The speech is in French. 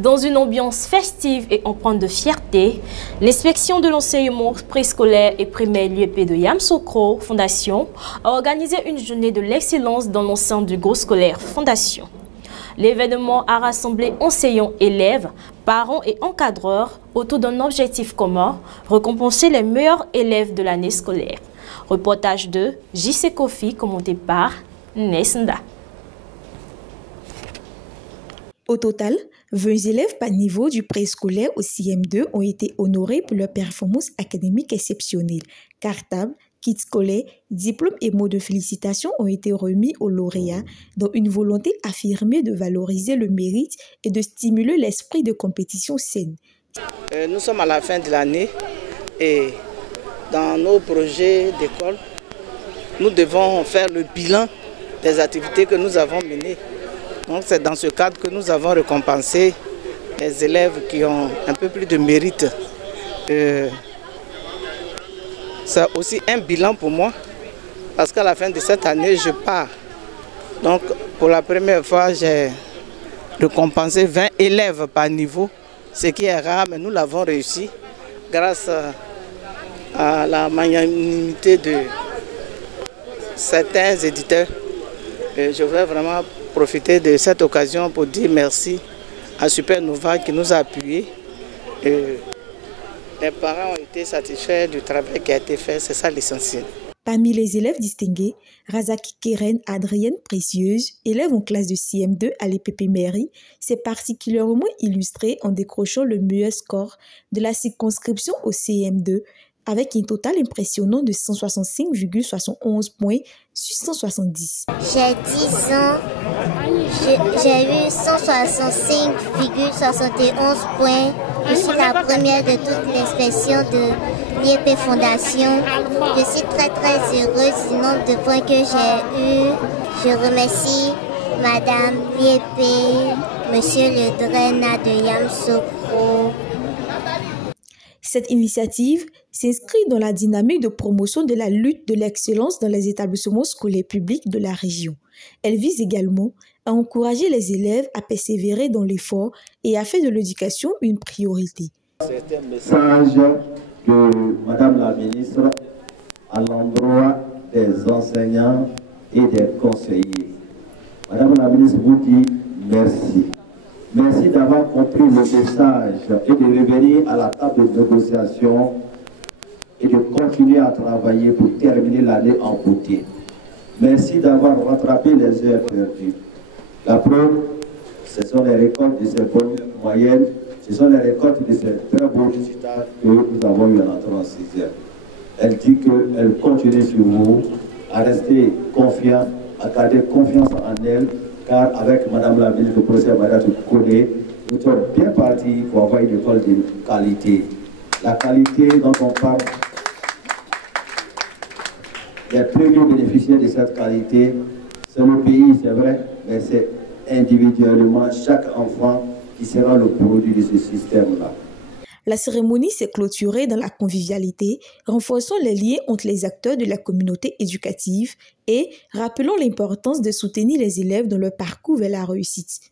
Dans une ambiance festive et empreinte de fierté, l'inspection de l'enseignement préscolaire et primaire l'UEP de Yamoussoukro Fondation a organisé une journée de l'excellence dans l'enceinte du groupe scolaire Fondation. L'événement a rassemblé enseignants, élèves, parents et encadreurs autour d'un objectif commun, récompenser les meilleurs élèves de l'année scolaire. Reportage de JC Kofi commenté par Nesnda. Au total, 20 élèves par niveau du préscolaire au CM2 ont été honorés pour leur performance académique exceptionnelle. Cartable, kit scolaire, diplômes et mots de félicitations ont été remis aux lauréats dans une volonté affirmée de valoriser le mérite et de stimuler l'esprit de compétition saine. Nous sommes à la fin de l'année et dans nos projets d'école, nous devons faire le bilan des activités que nous avons menées. Donc c'est dans ce cadre que nous avons récompensé les élèves qui ont un peu plus de mérite. C'est aussi un bilan pour moi parce qu'à la fin de cette année, je pars. Donc pour la première fois, j'ai récompensé 20 élèves par niveau, ce qui est rare, mais nous l'avons réussi grâce à la magnanimité de certains éditeurs. Je voudrais vraiment profiter de cette occasion pour dire merci à Supernova qui nous a appuyés. Les parents ont été satisfaits du travail qui a été fait, c'est ça l'essentiel. Parmi les élèves distingués, Razaki Keren Adrienne Précieuse, élève en classe de CM2 à l'EPP Mairie, s'est particulièrement illustrée en décrochant le meilleur score de la circonscription au CM2 avec un total impressionnant de 165,71 points sur 170. J'ai 10 ans, j'ai eu 165,71 points. Je suis la première de toute l'inspection de l'IEP Fondation. Je suis très heureuse du nombre de points que j'ai eu. Je remercie Madame l'IEP, Monsieur le Draina de Yamoussoukro. Cette initiative s'inscrit dans la dynamique de promotion de la lutte de l'excellence dans les établissements scolaires publics de la région. Elle vise également à encourager les élèves à persévérer dans l'effort et à faire de l'éducation une priorité. C'est un message de Madame la ministre à l'endroit des enseignants et des conseillers. Madame la ministre vous dit merci. Merci d'avoir compris le message et de revenir à la table de négociation et de continuer à travailler pour terminer l'année en beauté. Merci d'avoir rattrapé les heures perdues. La preuve, ce sont les récoltes de ces bonnes moyennes, ce sont les récoltes de ces très bons résultats que nous avons eu en entrant en 6e. Elle dit qu'elle continue sur vous, à rester confiant, à garder confiance en elle, car avec Madame la ministre, le professeur Madame Kone, nous sommes bien partis pour avoir une école de qualité. La qualité dont on parle, les premiers bénéficiaires de cette qualité, c'est le pays, c'est vrai, mais c'est individuellement chaque enfant qui sera le produit de ce système-là. La cérémonie s'est clôturée dans la convivialité, renforçant les liens entre les acteurs de la communauté éducative et rappelant l'importance de soutenir les élèves dans leur parcours vers la réussite.